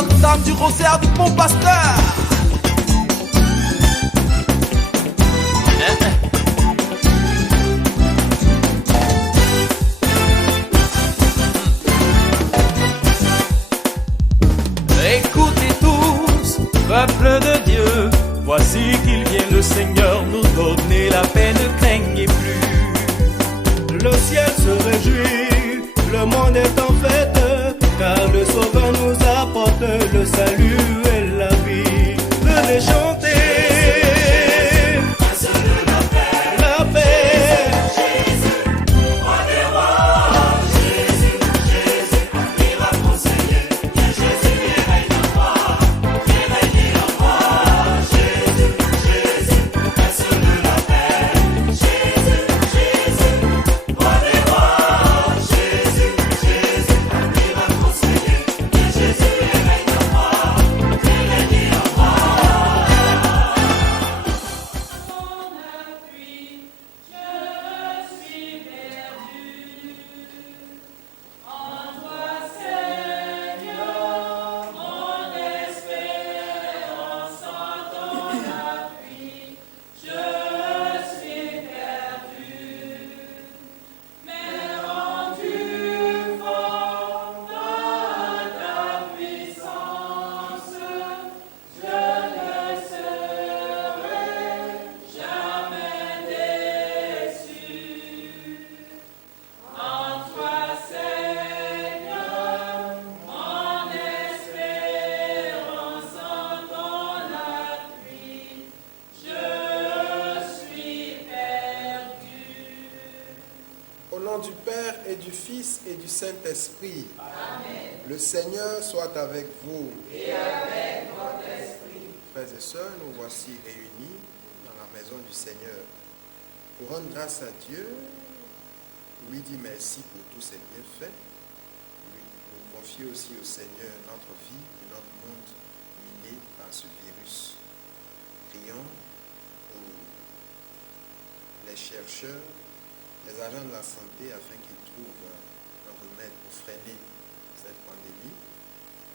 Notre-Dame du Rosaire du Bon Pasteur. Écoutez tous, peuple de Dieu, voici qu'il vient le Seigneur nous donner la paix, ne craignez plus. Le ciel se réjouit, le monde est en fête, car le Sauveur nous apporte le salut et la vie. Venez chanter la paix. Au nom du Père et du Fils et du Saint-Esprit. Amen. Le Seigneur soit avec vous. Et avec votre esprit. Frères et sœurs, nous voici réunis dans la maison du Seigneur pour rendre grâce à Dieu, lui dire merci pour tous ses bienfaits, lui confier aussi au Seigneur notre vie et notre monde miné par ce virus. Prions pour les chercheurs, les agents de la santé afin qu'ils trouvent un remède pour freiner cette pandémie.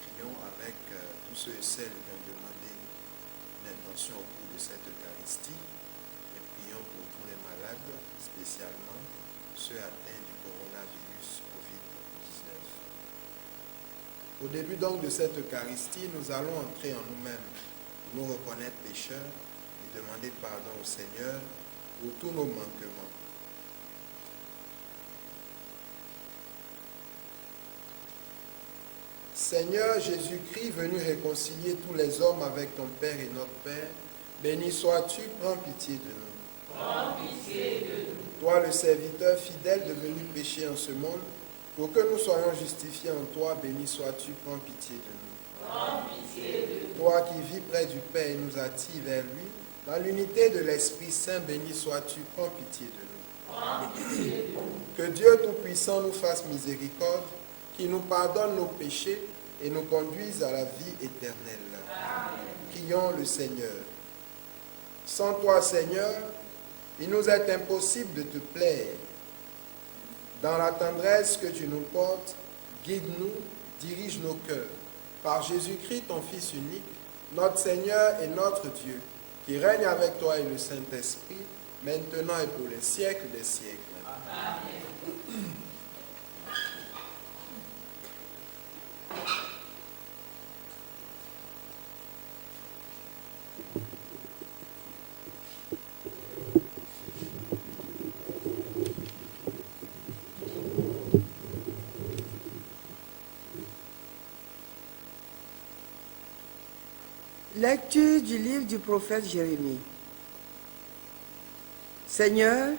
Prions avec tous ceux et celles qui ont demandé une intention au cours de cette Eucharistie et prions pour tous les malades, spécialement ceux atteints du coronavirus Covid-19. Au début donc de cette Eucharistie, nous allons entrer en nous-mêmes, nous reconnaître pécheurs et demander pardon au Seigneur pour tous nos manquements. Seigneur Jésus-Christ, venu réconcilier tous les hommes avec ton Père et notre Père, béni sois-tu, prends pitié de nous. Prends pitié de nous. Toi, le serviteur fidèle devenu péché en ce monde, pour que nous soyons justifiés en toi, béni sois-tu, prends pitié de nous. Prends pitié de nous. Toi qui vis près du Père et nous attires vers lui, dans l'unité de l'Esprit Saint, béni sois-tu, prends pitié de nous. Prends pitié de nous. Que Dieu Tout-Puissant nous fasse miséricorde, qui nous pardonne nos péchés et nous conduise à la vie éternelle. Amen. Prions le Seigneur. Sans toi, Seigneur, il nous est impossible de te plaire. Dans la tendresse que tu nous portes, guide-nous, dirige nos cœurs. Par Jésus-Christ, ton Fils unique, notre Seigneur et notre Dieu, qui règne avec toi et le Saint-Esprit, maintenant et pour les siècles des siècles. Amen. Lecture du livre du prophète Jérémie. Seigneur,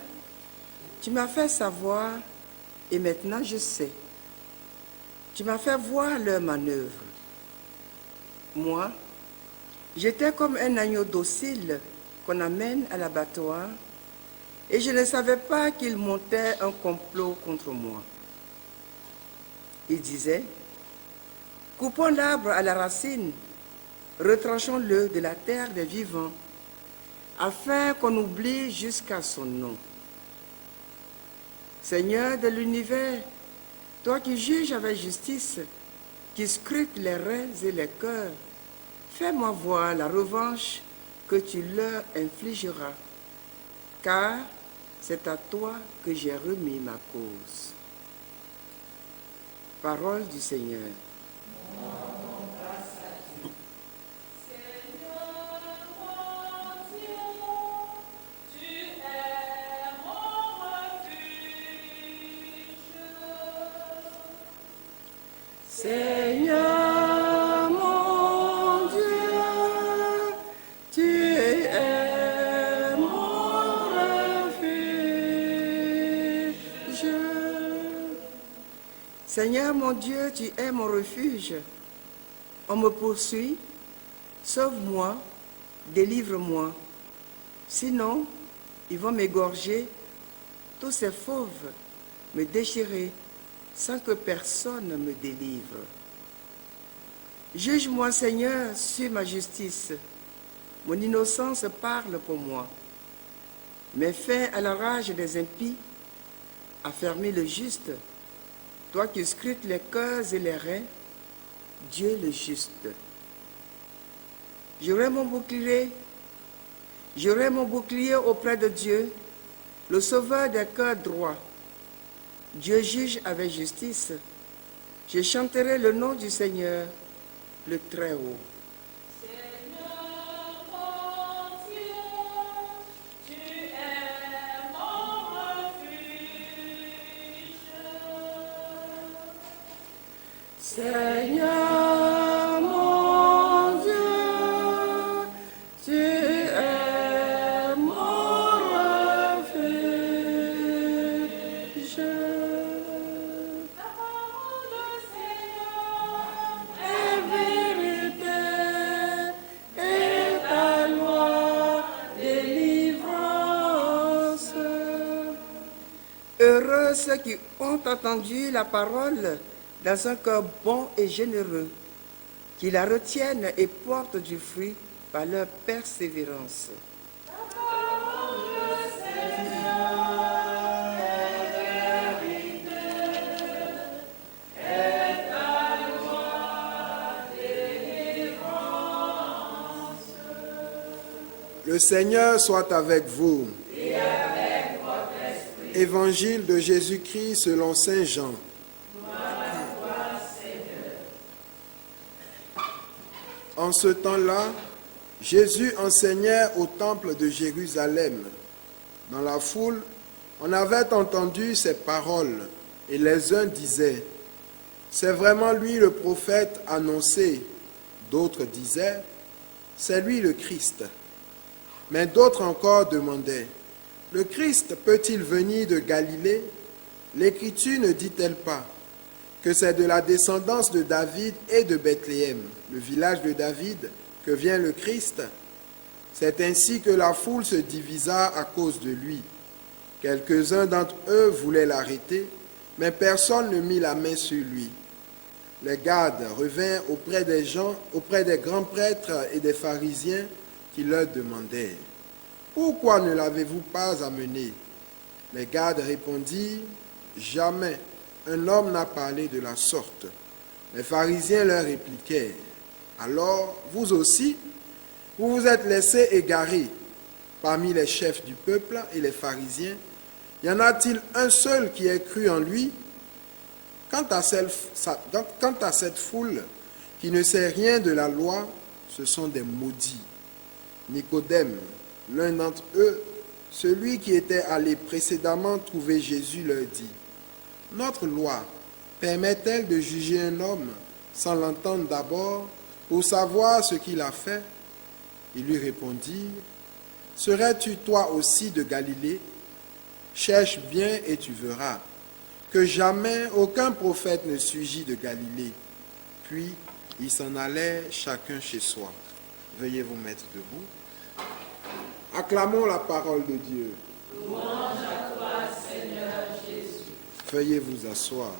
tu m'as fait savoir et maintenant je sais. Tu m'as fait voir leurs manœuvres. Moi, j'étais comme un agneau docile qu'on amène à l'abattoir et je ne savais pas qu'il montait un complot contre moi. Il disait, coupons l'arbre à la racine, retranchons-le de la terre des vivants, afin qu'on oublie jusqu'à son nom. Seigneur de l'univers, toi qui juges avec justice, qui scrutes les reins et les cœurs, fais-moi voir la revanche que tu leur infligeras, car c'est à toi que j'ai remis ma cause. Parole du Seigneur. Seigneur mon Dieu, tu es mon refuge. Seigneur mon Dieu, tu es mon refuge. On me poursuit, sauve-moi, délivre-moi. Sinon, ils vont m'égorger, tous ces fauves me déchirer, sans que personne ne me délivre. Juge-moi, Seigneur, sur ma justice. Mon innocence parle pour moi. Mets fin à la rage des impies, affermis le juste. Toi qui scrutes les cœurs et les reins, Dieu le juste. J'aurai mon bouclier auprès de Dieu, le sauveur des cœurs droits. Dieu juge avec justice. Je chanterai le nom du Seigneur, le Très-Haut. Seigneur mon Dieu, tu es mon refuge. Seigneur mon Dieu, tu es mon refuge. La parole du Seigneur Et vérité et ta loi délivrance. Heureux ceux qui ont entendu la parole dans un cœur bon et généreux, qui la retiennent et portent du fruit par leur persévérance. Le Seigneur soit avec vous. Et avec votre esprit. Évangile de Jésus-Christ selon Saint Jean. En ce temps-là, Jésus enseignait au temple de Jérusalem. Dans la foule, on avait entendu ces paroles, et les uns disaient, « C'est vraiment lui le prophète annoncé ». D'autres disaient, « C'est lui le Christ ». Mais d'autres encore demandaient, « Le Christ peut-il venir de Galilée? L'Écriture ne dit-elle pas que c'est de la descendance de David et de Bethléem, le village de David, que vient le Christ? » C'est ainsi que la foule se divisa à cause de lui. Quelques-uns d'entre eux voulaient l'arrêter, mais personne ne mit la main sur lui. Les gardes revinrent auprès des grands prêtres et des pharisiens qui leur demandaient, « Pourquoi ne l'avez-vous pas amené ?» Les gardes répondirent, « Jamais un homme n'a parlé de la sorte. » Les pharisiens leur répliquèrent, « Alors, vous aussi, vous vous êtes laissés égarer. Parmi les chefs du peuple et les pharisiens, y en a-t-il un seul qui ait cru en lui? Quant à cette foule qui ne sait rien de la loi, ce sont des maudits. » Nicodème, l'un d'entre eux, celui qui était allé précédemment trouver Jésus, leur dit, « Notre loi permet-elle de juger un homme sans l'entendre d'abord pour savoir ce qu'il a fait? » Il lui répondit, « Serais-tu toi aussi de Galilée? Cherche bien et tu verras que jamais aucun prophète ne surgit de Galilée. » Puis ils s'en allaient chacun chez soi. Veuillez vous mettre debout. Acclamons la parole de Dieu. louange à toi, Seigneur Jésus. Veuillez vous asseoir.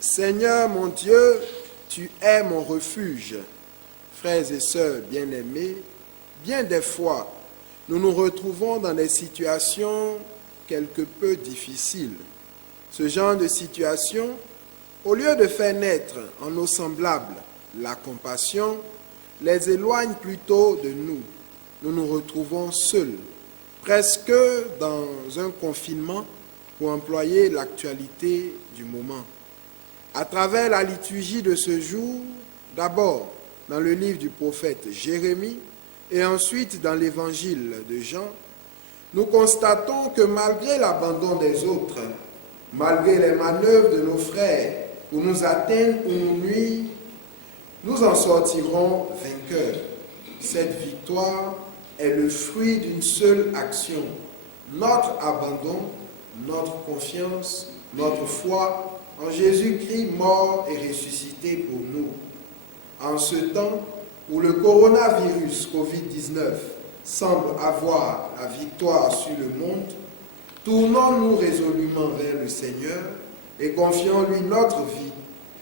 Seigneur mon Dieu, tu es mon refuge. Frères et sœurs bien-aimés, bien des fois, nous nous retrouvons dans des situations quelque peu difficiles. Ce genre de situation au lieu de faire naître en nos semblables la compassion, les éloigne plutôt de nous. Nous nous retrouvons seuls, presque dans un confinement, pour employer l'actualité du moment. À travers la liturgie de ce jour, d'abord dans le livre du prophète Jérémie et ensuite dans l'évangile de Jean, nous constatons que malgré l'abandon des autres, malgré les manœuvres de nos frères pour nous atteindre ou nous nuire, nous en sortirons vainqueurs. Cette victoire est le fruit d'une seule action, notre abandon, notre confiance, notre foi en Jésus-Christ mort et ressuscité pour nous. En ce temps où le coronavirus Covid-19 semble avoir la victoire sur le monde, tournons-nous résolument vers le Seigneur et confions-lui notre vie,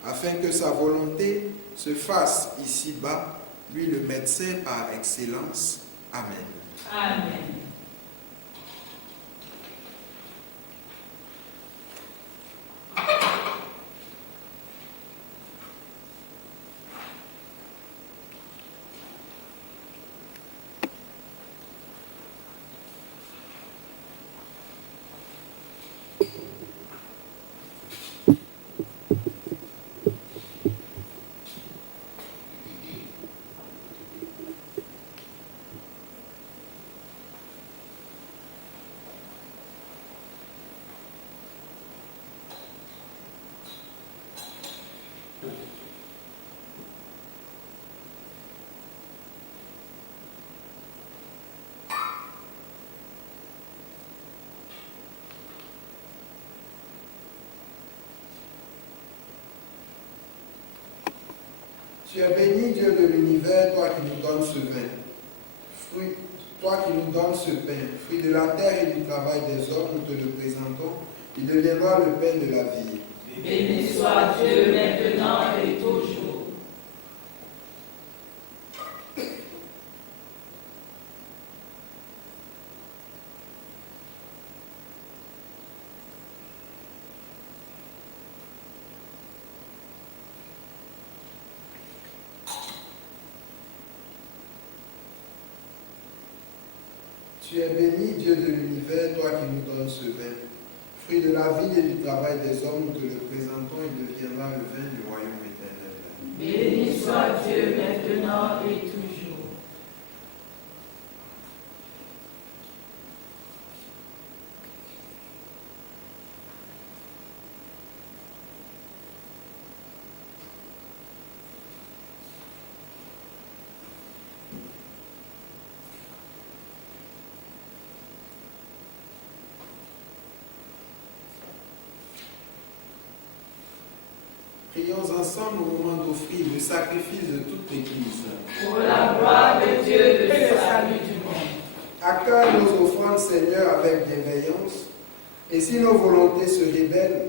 afin que sa volonté se fasse ici-bas, lui le médecin par excellence. Amen. Amen. Tu es béni, Dieu de l'univers, toi qui nous donnes ce vin, toi qui nous donnes ce pain, fruit de la terre et du travail des hommes, nous te le présentons, il deviendra le pain de la vie. Béni soit Dieu maintenant et toujours. Tu es béni, Dieu de l'univers, toi qui nous donnes ce vin. Fruit de la vie et du travail des hommes, nous te le présentons, il deviendra le vin du royaume éternel. Béni soit Dieu maintenant et toujours. Prions ensemble au moment d'offrir le sacrifice de toute l'Église. Pour la gloire de Dieu, le salut du monde. Accueille nos offrandes, Seigneur, avec bienveillance, et si nos volontés se rebellent,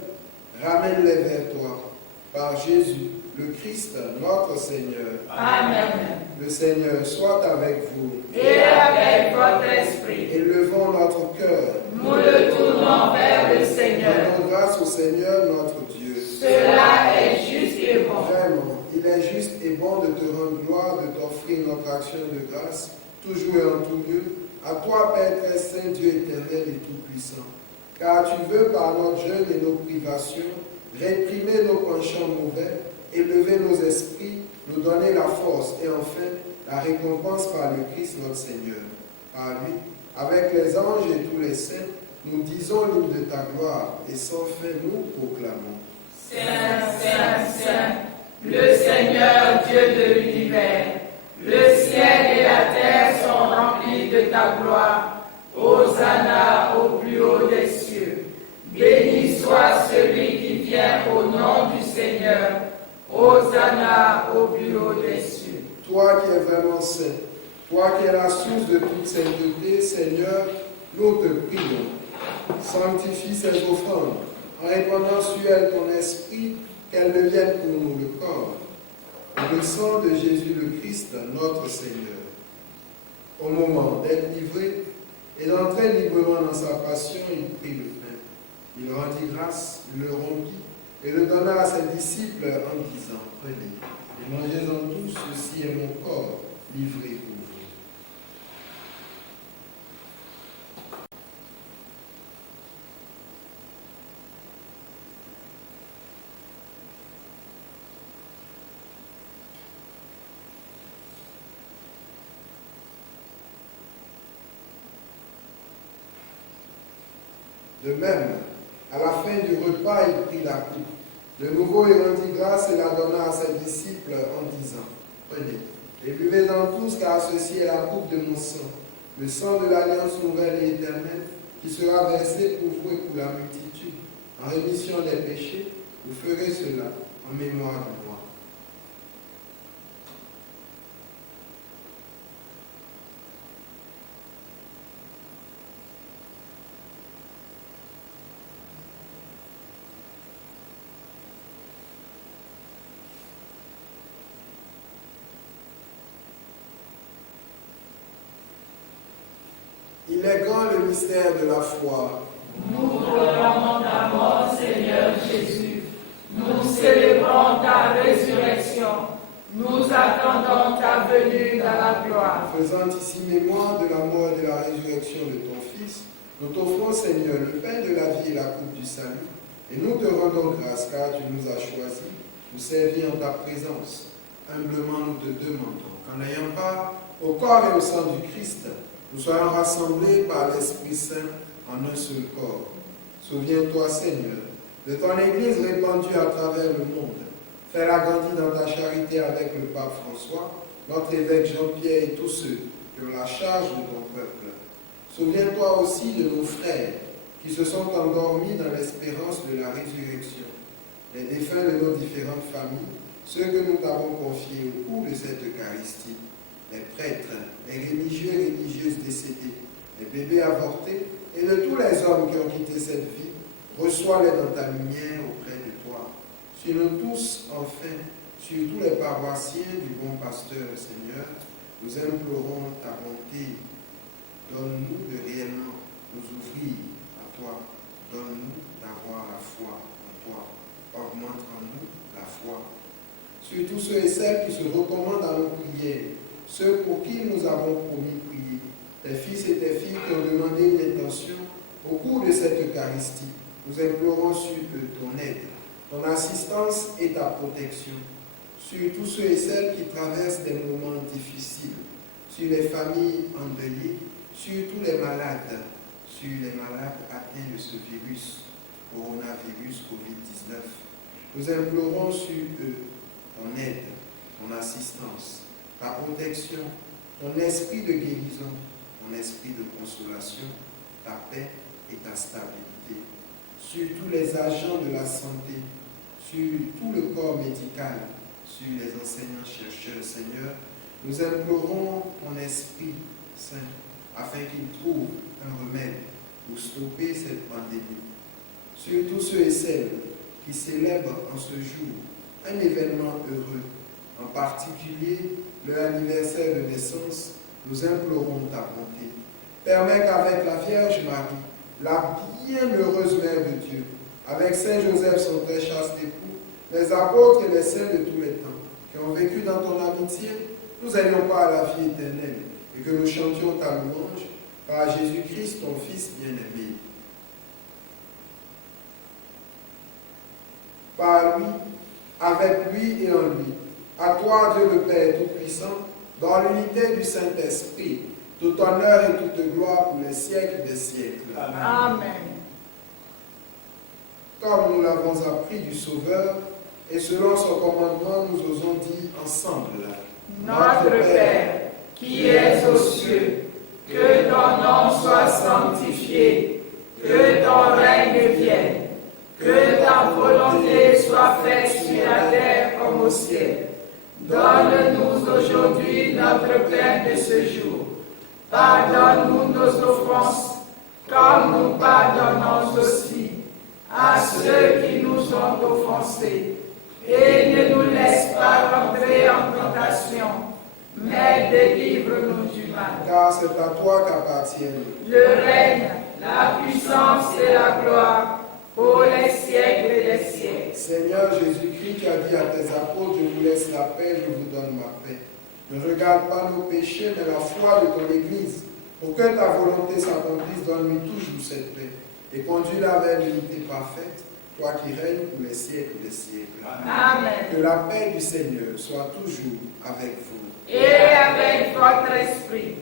ramène-les vers toi. Par Jésus, le Christ, notre Seigneur. Amen. Le Seigneur soit avec vous. Et avec votre esprit. Élevons notre cœur. Nous le tournons vers le Seigneur. Rendons grâce au Seigneur, notre Dieu. Cela est juste et bon. Vraiment, il est juste et bon de te rendre gloire, de t'offrir notre action de grâce, toujours et en tout lieu, à toi, Père très saint, Dieu éternel et tout-puissant. Car tu veux, par notre jeûne et nos privations, réprimer nos penchants mauvais, élever nos esprits, nous donner la force et enfin la récompense par le Christ notre Seigneur. Par lui, avec les anges et tous les saints, nous disons l'hymne de ta gloire et sans fin nous proclamons. Saint, Saint, Saint, le Seigneur Dieu de l'univers, le ciel et la terre sont remplis de ta gloire. Hosanna au plus haut des cieux. Béni soit celui qui vient au nom du Seigneur. Hosanna au plus haut des cieux. Toi qui es vraiment saint, toi qui es la source de toute sainteté, Seigneur, nous te prions. Sanctifie ces offrandes, en répandant sur elles ton esprit, qu'elles deviennent pour nous le corps et le sang de Jésus le Christ, notre Seigneur. Au moment d'être livré et d'entrer librement dans sa passion, il prit le pain. Il rendit grâce, le rompit et le donna à ses disciples en disant, prenez et mangez-en tous, ceci est mon corps livré pour vous. De même, à la fin du repas, il prit la coupe. De nouveau, il rendit grâce et la donna à ses disciples en disant, prenez et buvez-en tous, car ceci est la coupe de mon sang, le sang de l'alliance nouvelle et éternelle, qui sera versé pour vous et pour la multitude, en rémission des péchés. Vous ferez cela en mémoire de moi. Il est grand le mystère de la foi. Nous proclamons ta mort, Seigneur Jésus. Nous célébrons ta résurrection. Nous attendons ta venue dans la gloire. Faisant ici mémoire de la mort et de la résurrection de ton Fils, nous t'offrons, Seigneur, le pain de la vie et la coupe du salut. Et nous te rendons grâce, car tu nous as choisis pour servir en ta présence. Humblement, nous te demandons qu'en ayant part au corps et au sang du Christ, nous soyons rassemblés par l'Esprit Saint en un seul corps. Souviens-toi, Seigneur, de ton Église répandue à travers le monde. Fais-la grandir dans ta charité avec le pape François, notre évêque Jean-Pierre et tous ceux qui ont la charge de ton peuple. Souviens-toi aussi de nos frères qui se sont endormis dans l'espérance de la résurrection, les défunts de nos différentes familles, ceux que nous t'avons confiés au cours de cette Eucharistie, les prêtres, les religieux et religieuses décédés, les bébés avortés et de tous les hommes qui ont quitté cette vie, reçois-les dans ta lumière auprès de toi. Sur nous tous, enfin, sur tous les paroissiens du bon pasteur, Seigneur, nous implorons ta bonté. Donne-nous de réellement nous ouvrir à toi. Donne-nous d'avoir la foi en toi. Augmente en nous la foi. Sur tous ceux et celles qui se recommandent à nos prières, ceux pour qui nous avons promis de prier, tes fils et tes filles qui ont demandé une intention au cours de cette Eucharistie, nous implorons sur eux ton aide, ton assistance et ta protection, sur tous ceux et celles qui traversent des moments difficiles, sur les familles endeuillées, sur tous les malades, atteints de ce virus, coronavirus Covid-19. Nous implorons sur eux ton aide, ton assistance, ta protection, ton esprit de guérison, ton esprit de consolation, ta paix et ta stabilité. Sur tous les agents de la santé, sur tout le corps médical, sur les enseignants-chercheurs, Seigneur, nous implorons ton Esprit Saint afin qu'il trouve un remède pour stopper cette pandémie. Sur tous ceux et celles qui célèbrent en ce jour un événement heureux, en particulier leur anniversaire de naissance, nous implorons ta bonté. Permets qu'avec la Vierge Marie, la bienheureuse Mère de Dieu, avec Saint Joseph, son très chaste époux, les apôtres et les saints de tous les temps, qui ont vécu dans ton amitié, nous ayons pas à la vie éternelle, et que nous chantions ta louange par Jésus-Christ, ton Fils bien-aimé. Par lui, avec lui et en lui, à toi, Dieu le Père Tout-Puissant, dans l'unité du Saint-Esprit, tout honneur et toute gloire pour les siècles des siècles. Amen. Comme nous l'avons appris du Sauveur, et selon son commandement, nous osons dire ensemble. Notre Père, qui es aux cieux, que ton nom soit sanctifié, que ton règne vienne, que ta volonté soit faite sur la terre comme au ciel. Donne-nous aujourd'hui notre pain de ce jour. Pardonne-nous nos offenses, comme nous pardonnons aussi à ceux qui nous ont offensés. Et ne nous laisse pas rentrer en tentation, mais délivre-nous du mal. Car c'est à toi qu'appartiennent le règne, la puissance et la gloire pour les siècles des siècles. Seigneur Jésus-Christ, tu as dit à tes apôtres, je vous laisse la paix, je vous donne ma paix. Ne regarde pas nos péchés, mais la foi de ton Église. Pour que ta volonté s'accomplisse, donne-lui toujours cette paix. Et conduis-la vers l'unité parfaite, toi qui règnes pour les siècles des siècles. Amen. Que la paix du Seigneur soit toujours avec vous. Et avec votre esprit.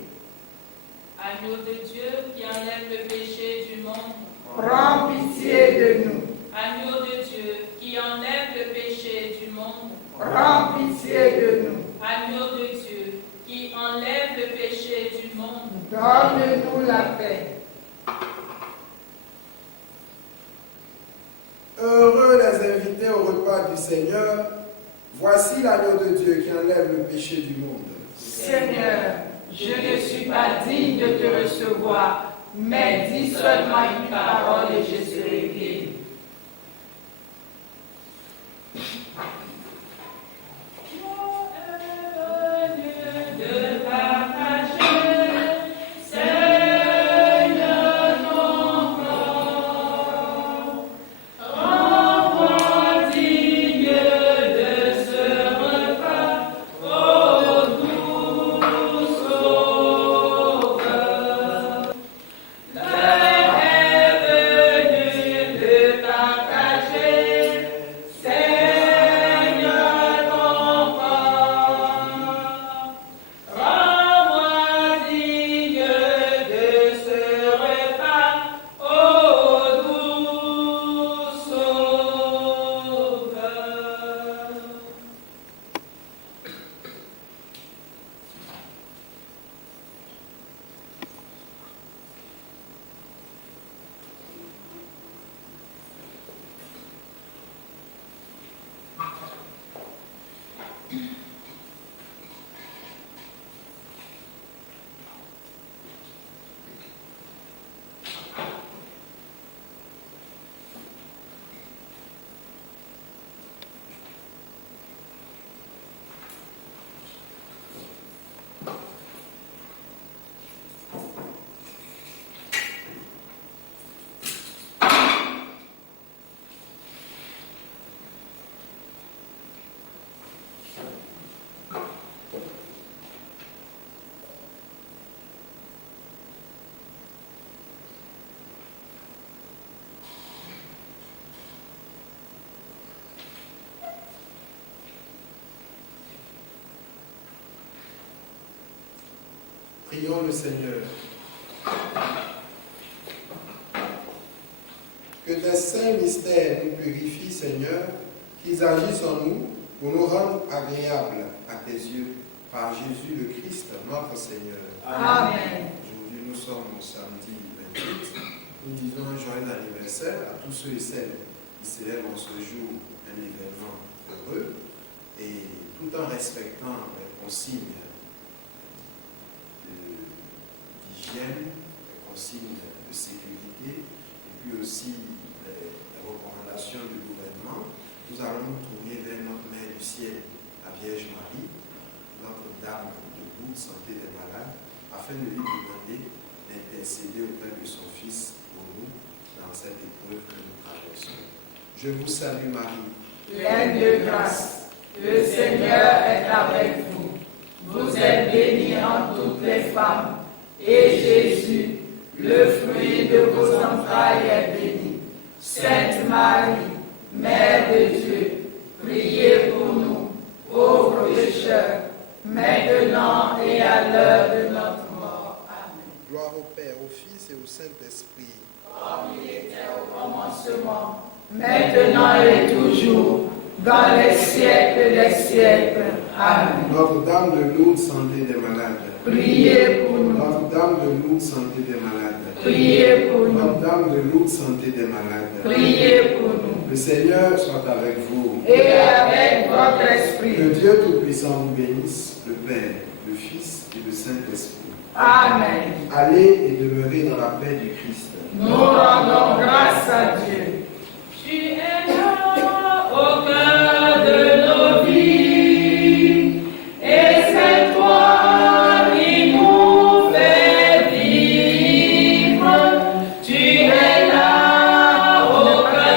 Agneau de Dieu qui enlève le péché du monde. Prends pitié de nous. Agneau de Dieu qui enlève le péché du monde. Prends pitié de nous. Agneau de Dieu qui enlève le péché du monde. Donne-nous la paix. Heureux les invités au repas du Seigneur. Voici l'agneau de Dieu qui enlève le péché du monde. Seigneur, je ne suis pas digne de te recevoir, mais dis seulement une parole et je serai guéri. Prions le Seigneur. Que tes saints mystères nous purifient, Seigneur, qu'ils agissent en nous pour nous rendre agréables à tes yeux, par Jésus le Christ, notre Seigneur. Amen. Aujourd'hui, nous sommes au samedi 28. Nous disons un joyeux anniversaire à tous ceux et celles qui célèbrent en ce jour un événement heureux, et tout en respectant les consignes d'hygiène, les consignes de sécurité, et puis aussi les recommandations du gouvernement. Nous allons nous tourner vers notre Mère du Ciel, la Vierge Marie, Notre-Dame de Lourdes, santé des malades, afin de lui demander d'intercéder auprès de son Fils pour nous dans cette épreuve que nous traversons. Je vous salue Marie, Pleine de grâce, le Seigneur est avec vous. Vous êtes bénie entre toutes les femmes, et Jésus, le fruit de vos entrailles, est béni. Sainte Marie, Mère de Dieu, priez pour nous, pauvres pécheurs, maintenant et à l'heure de notre mort. Amen. gloire au Père, au Fils et au Saint-Esprit. Comme il était au commencement, maintenant et toujours, dans les siècles des siècles. Amen. Notre-Dame de Lourdes, santé des malades. Priez pour nous. Notre-Dame de Lourdes, santé des malades. Priez pour nous. Notre-Dame de Lourdes, santé des malades. Priez pour nous. Le Seigneur soit avec vous. Et avec votre esprit. Que Dieu Tout-Puissant vous bénisse, le Père, le Fils et le Saint-Esprit. Amen. Allez et demeurez dans la paix du Christ. Nous rendons grâce à Dieu. Tu es là au cœur de nos vies, et c'est toi qui nous fais vivre. Tu es là au cœur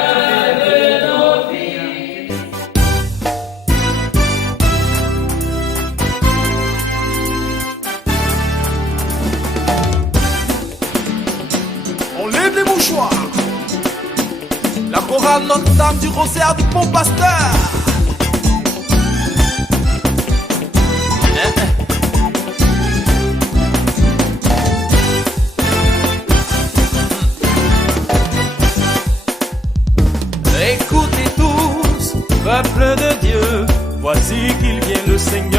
Notre-Dame du Rosaire du Bon Pasteur. Écoutez tous, peuple de Dieu, voici qu'il vient le Seigneur.